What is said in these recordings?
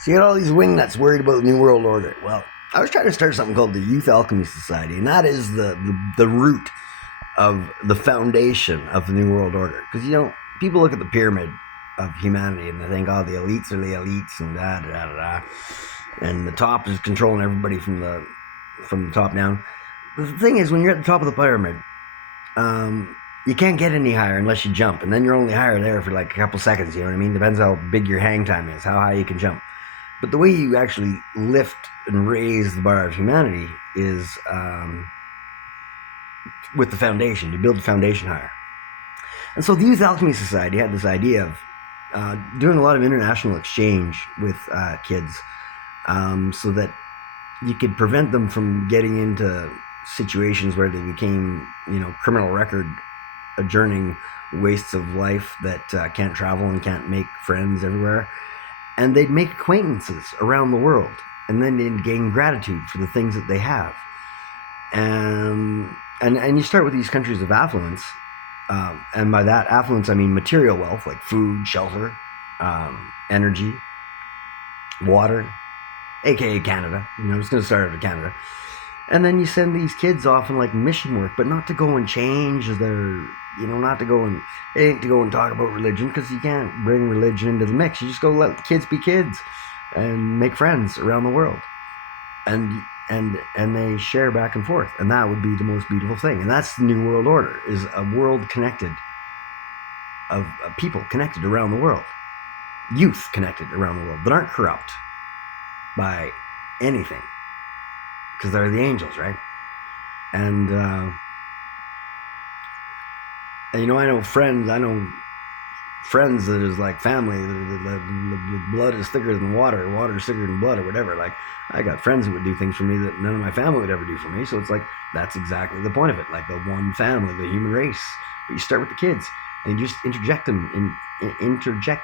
So you got all these wingnuts worried about the New World Order. Well, I was trying to start something called the Youth Alchemy Society, and that is the root of the foundation of the New World Order. Because, you know, people look at the pyramid of humanity and they think, oh, the elites are the elites and da da da da. And the top is controlling everybody from the top down. But the thing is, when you're at the top of the pyramid, you can't get any higher unless you jump. And then you're only higher there for like a couple seconds, you know what I mean? Depends how big your hang time is, how high you can jump. But the way you actually lift and raise the bar of humanity is with the foundation. You build the foundation higher. And so the Youth Alchemy Society had this idea of doing a lot of international exchange with kids so that you could prevent them from getting into situations where they became, you know, criminal record adjourning wastes of life that can't travel and can't make friends everywhere. And they'd make acquaintances around the world, and then they'd gain gratitude for the things that they have. And you start with these countries of affluence, and by that affluence I mean material wealth, like food, shelter, energy, water, aka Canada. You know, it's going to start out of Canada. And then you send these kids off in like mission work, but not to go and change their, you know, not to go and, it ain't to go and talk about religion, because you can't bring religion into the mix. You just go let kids be kids and make friends around the world. And they share back and forth. And that would be the most beautiful thing. And that's the New World Order, is a world connected, of people connected around the world. Youth connected around the world that aren't corrupt by anything. Because they're the angels, right? And you know, I know friends that is like family. The blood is thicker than water is thicker than blood, or whatever. Like, I got friends who would do things for me that none of my family would ever do for me. So it's like, that's exactly the point of it. Like the one family, the human race. But you start with the kids, and you just interject them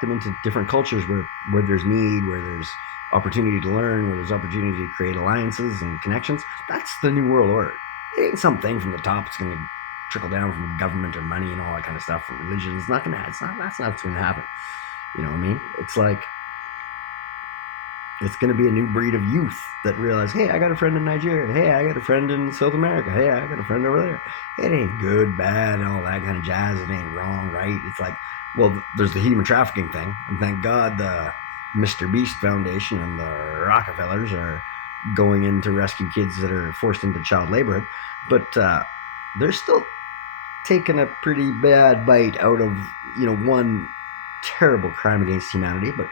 into different cultures where there's need, where there's opportunity to learn, where there's opportunity to create alliances and connections. That's the New World Order. It ain't something from the top that's going to trickle down from government or money and all that kind of stuff, from religion. That's not what's going to happen. You know what I mean? It's like, it's going to be a new breed of youth that realize, hey, I got a friend in Nigeria. Hey, I got a friend in South America. Hey, I got a friend over there. It ain't good, bad, all that kind of jazz. It ain't wrong, right? It's like, well, there's the human trafficking thing, and thank God the Mr. Beast Foundation and the Rockefellers are going in to rescue kids that are forced into child labor. But they're still taking a pretty bad bite out of, you know, one terrible crime against humanity. But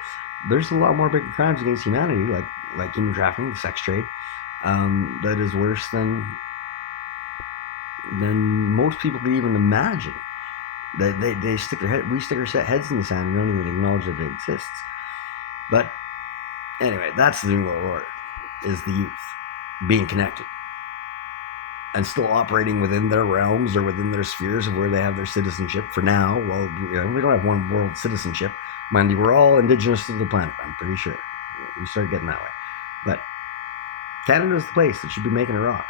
there's a lot more big crimes against humanity, like human trafficking, the sex trade, that is worse than most people can even imagine. We stick our heads in the sand and don't even acknowledge that it exists. But anyway, that's the New World Order, is the youth being connected and still operating within their realms or within their spheres of where they have their citizenship for now. Well, you know, we don't have one world citizenship. Mind you, we're all indigenous to the planet, I'm pretty sure. We start getting that way. But Canada's the place that should be making it rock.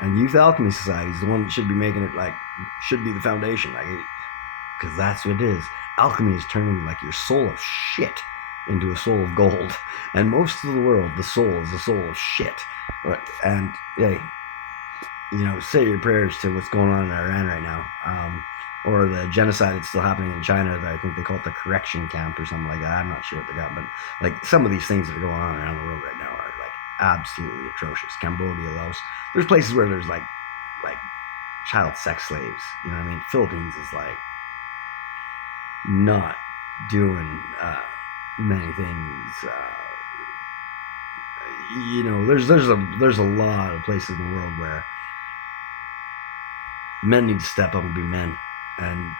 And Youth Alchemy Society is the one that should be making it, like, should be the foundation. Like, because that's what it is. Alchemy is turning, like, your soul of shit into a soul of gold. And most of the world, the soul is a soul of shit. And, hey, you know, say your prayers to what's going on in Iran right now. Or the genocide that's still happening in China. That I think they call it the correction camp or something like that. I'm not sure what they got. But, like, some of these things that are going on around the world right now are, like, absolutely atrocious. Cambodia, Laos. There's places where there's, like child sex slaves. You know what I mean? Philippines is, like, not doing many things. You know, there's a lot of places in the world where men need to step up and be men, and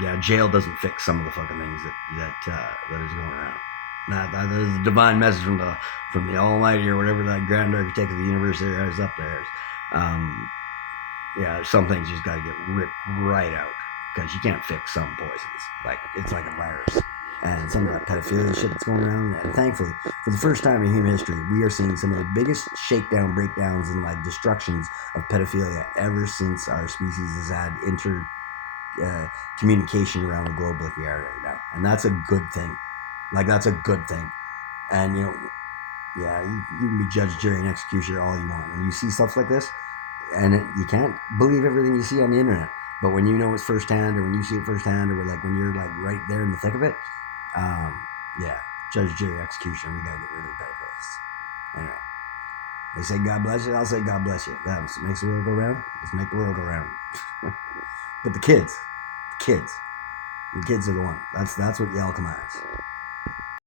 yeah, jail doesn't fix some of the fucking things that is going around. That is a divine message from the Almighty, or whatever that grand architect of the universe there is up there. Yeah, some things just got to get ripped right out, because you can't fix some poisons. Like, it's like a virus. And some of that pedophilia shit that's going around. And thankfully, for the first time in human history, we are seeing some of the biggest breakdowns, and like destructions of pedophilia ever since our species has had communication around the globe like we are right now. And that's a good thing. Like, that's a good thing. And yeah, you can be judge, jury, and executioner all you want. When you see stuff like this, and you can't believe everything you see on the internet, but when you know it's firsthand, or when you see it firsthand, or like when you're like right there in the thick of it, yeah, judge, jury, executioner. We gotta get rid of the pedophiles. Anyway, they say God bless you. I'll say God bless you. That makes the world go round. Let's make the world go round. But the kids are the one. That's what you alchemize.